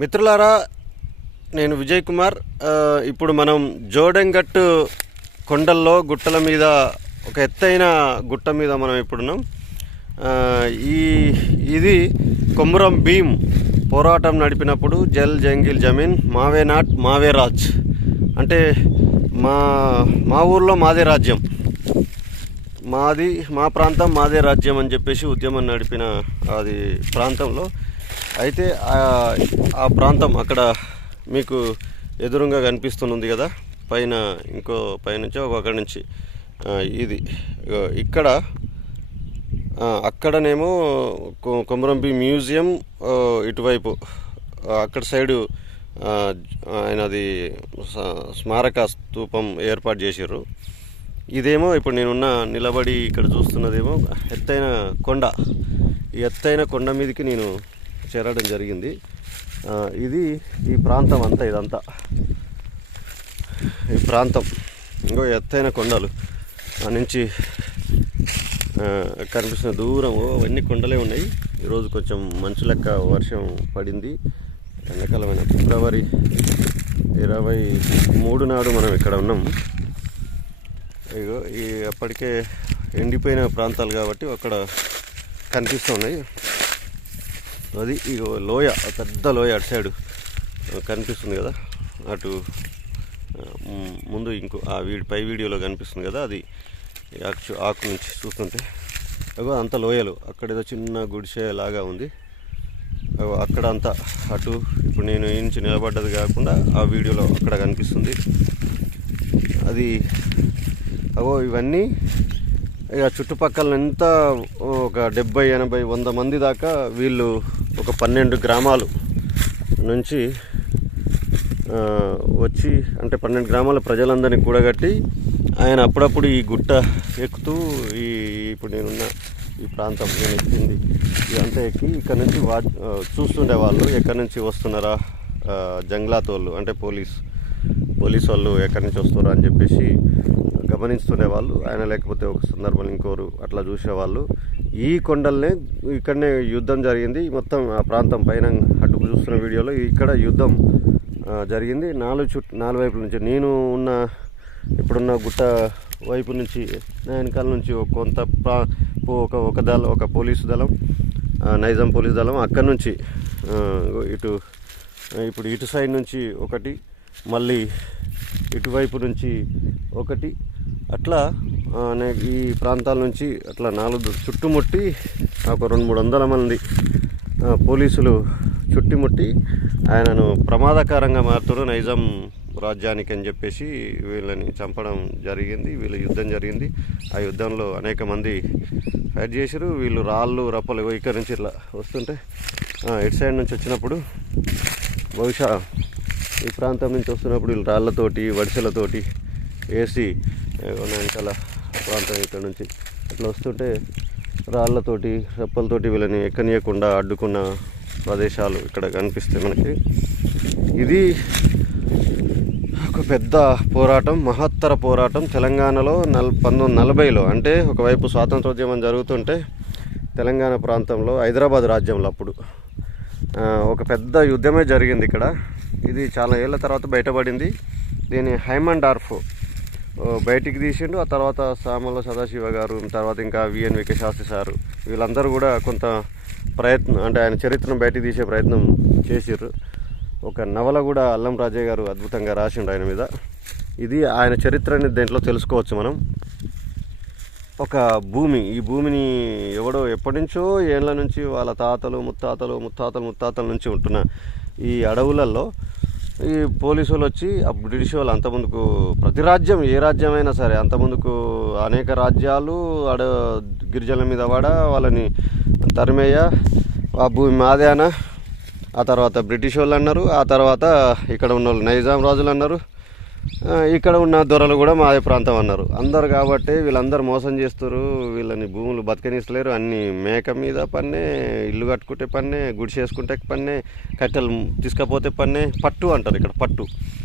మిత్రులారా, నేను విజయ్ కుమార్. ఇప్పుడు మనం జోడెంగట్టు కొండల్లో గుట్టల మీద ఒక ఎత్తైన గుట్ట మీద మనం ఇప్పుడున్నాం. ఇది కొమురం భీం పోరాటం నడిపినప్పుడు జల్ జంగిల్ జమీన్ మావే నాట్ మావే రాజ్ అంటే మా ఊర్లో మాదే రాజ్యం, మా ప్రాంతం మాదే రాజ్యం అని చెప్పేసి ఉద్యమం నడిపిన అది ప్రాంతంలో అయితే ఆ ప్రాంతం అక్కడ మీకు ఎదురుగా కనిపిస్తుంది కదా, పైన ఇంకో పైనుంచి అక్కడి నుంచి ఇది ఇక్కడ అక్కడనేమో కొమురం భీం మ్యూజియం, ఇటువైపు అక్కడ సైడు ఆయనది స్మారక స్తూపం ఏర్పాటు చేసారు. ఇదేమో ఇప్పుడు నేనున్న నిలబడి ఇక్కడ చూస్తున్నదేమో ఎత్తైన కొండ. ఈ ఎత్తైన కొండ మీదకి నేను చేరడం జరిగింది. ఇది ఈ ప్రాంతం అంతా, ఇదంతా ఈ ప్రాంతం ఇంకో ఎత్తైన కొండలు నుంచి కనిపిస్తున్న దూరం అవన్నీ కొండలే ఉన్నాయి. ఈరోజు కొంచెం మంచు లెక్క వర్షం పడింది. ఎండాకాలమైన ఫిబ్రవరి 23 నాడు మనం ఇక్కడ ఉన్నాం. ఇగో ఈ అప్పటికే ఎండిపోయిన ప్రాంతాలు కాబట్టి అక్కడ కనిపిస్తున్నాయి. అది ఇగో లోయ, పెద్ద లోయ అటు సైడు కనిపిస్తుంది కదా, అటు ముందు ఇంకో పై వీడియోలో కనిపిస్తుంది కదా, అది ఆకు నుంచి చూస్తుంటే అగో అంత లోయలు. అక్కడ ఏదో చిన్న గుడిసె లాగా ఉంది. అక్కడ అంతా అటు ఇప్పుడు నేను ఈ నుంచి నిలబడ్డది కాకుండా ఆ వీడియోలో అక్కడ కనిపిస్తుంది. అది ఇవన్నీ ఇక చుట్టుపక్కల ఎంత ఒక 70, 80, 100 మంది దాకా వీళ్ళు ఒక 12 గ్రామాలు నుంచి వచ్చి, అంటే 12 గ్రామాల ప్రజలందరినీ కూడగట్టి ఆయన అప్పుడప్పుడు ఈ గుట్ట ఎక్కుతూ ఇప్పుడు నేనున్న ఈ ప్రాంతం నేను ఎక్కింది ఇదంతా ఎక్కి ఇక్కడ నుంచి చూస్తుండేవాళ్ళు ఎక్కడి నుంచి వస్తున్నారా జంగ్లాతోళ్ళు, అంటే పోలీస్ వాళ్ళు ఎక్కడి నుంచి వస్తున్నారా అని చెప్పేసి గమనిస్తుండేవాళ్ళు ఆయన. లేకపోతే ఒక సందర్భంలో ఇంకోరు అట్లా చూసేవాళ్ళు. ఈ కొండలనే ఇక్కడనే యుద్ధం జరిగింది మొత్తం. ఆ ప్రాంతం పైన అటు చూస్తున్న వీడియోలో ఇక్కడ యుద్ధం జరిగింది. 4 వైపుల నుంచి నేను ఇప్పుడున్న గుట్ట వైపు నుంచి వెనకాల నుంచి కొంత ఒక పోలీసు దళం, నైజాం పోలీసు దళం అక్కడి నుంచి ఇప్పుడు ఇటు సైడ్ నుంచి ఒకటి, మళ్ళీ ఇటువైపు నుంచి ఒకటి, అట్లా ఈ ప్రాంతాల నుంచి అట్లా 4 చుట్టుముట్టి ఒక 200-300 మంది పోలీసులు చుట్టుముట్టి ఆయనను ప్రమాదకరంగా మారుతారు నైజాం రాజ్యానికి అని చెప్పేసి వీళ్ళని చంపడం జరిగింది. యుద్ధం జరిగింది. ఆ యుద్ధంలో అనేక మంది ఫైట్ చేశారు. వీళ్ళు రాళ్ళు రప్పలు ఇక్కడి నుంచి ఇట్లా వస్తుంటే ఇటు సైడ్ నుంచి వచ్చినప్పుడు బహుశా ఈ ప్రాంతం నుంచి వస్తున్నప్పుడు వీళ్ళు రాళ్ళతోటి వడిసెలతోటి వేసి వెనకాల ప్రాంతం ఇక్కడ నుంచి ఇట్లా వస్తుంటే రాళ్ళతోటి రప్పలతోటి వీళ్ళని ఎక్కనీయకుండా అడ్డుకున్న ప్రదేశాలు ఇక్కడ కనిపిస్తాయి మనకి. ఇది ఒక పెద్ద పోరాటం, మహత్తర పోరాటం తెలంగాణలో 1940లో, అంటే ఒకవైపు స్వాతంత్రోద్యమం జరుగుతుంటే తెలంగాణ ప్రాంతంలో హైదరాబాద్ రాజ్యంలో అప్పుడు ఒక పెద్ద యుద్ధమే జరిగింది ఇక్కడ. ఇది చాలా ఏళ్ళ తర్వాత బయటపడింది. దీన్ని హైమండార్ఫ్ బయటికి తీసిండు. ఆ తర్వాత సామల సదాశివ గారు, తర్వాత ఇంకా VNVK శాస్త్రి సారు, వీళ్ళందరూ కూడా కొంత ప్రయత్నం, అంటే ఆయన చరిత్రను బయటికి తీసే ప్రయత్నం చేసిర్రు. ఒక నవల కూడా అల్లం రాజయ్య గారు అద్భుతంగా రాసిండు ఆయన మీద. ఇది ఆయన చరిత్రని దీంట్లో తెలుసుకోవచ్చు మనం. ఈ భూమిని ఎవడో ఎప్పటి నుంచో ఏళ్ళ నుంచి వాళ్ళ తాతలు ముత్తాతల నుంచి ఉంటున్న ఈ అడవులలో ఈ పోలీసు వాళ్ళు వచ్చి బ్రిటిష్ వాళ్ళు అంతముందుకు ప్రతి రాజ్యం, ఏ రాజ్యమైనా సరే అంతముందుకు అనేక రాజ్యాలు గిరిజనుల మీద వాళ్ళని తరిమేయ, ఆ భూమి మాదే అన, ఆ తర్వాత బ్రిటిష్ వాళ్ళు అన్నారు, ఆ తర్వాత ఇక్కడ ఉన్న వాళ్ళు నైజాం రాజులు అన్నారు, ఇక్కడ ఉన్న దొరలు కూడా మాదే ప్రాంతం అన్నారు అందరు. కాబట్టి వీళ్ళందరూ మోసం చేస్తారు, వీళ్ళని భూములు బతకనిస్తలేరు. అన్ని మేక మీద పన్నే, ఇల్లు కట్టుకుంటే పన్నే, గుడిసేసుకుంటే పన్నే, కట్టెలు తీసుకపోతే పన్నే, పట్టు అంటారు ఇక్కడ, పట్టు.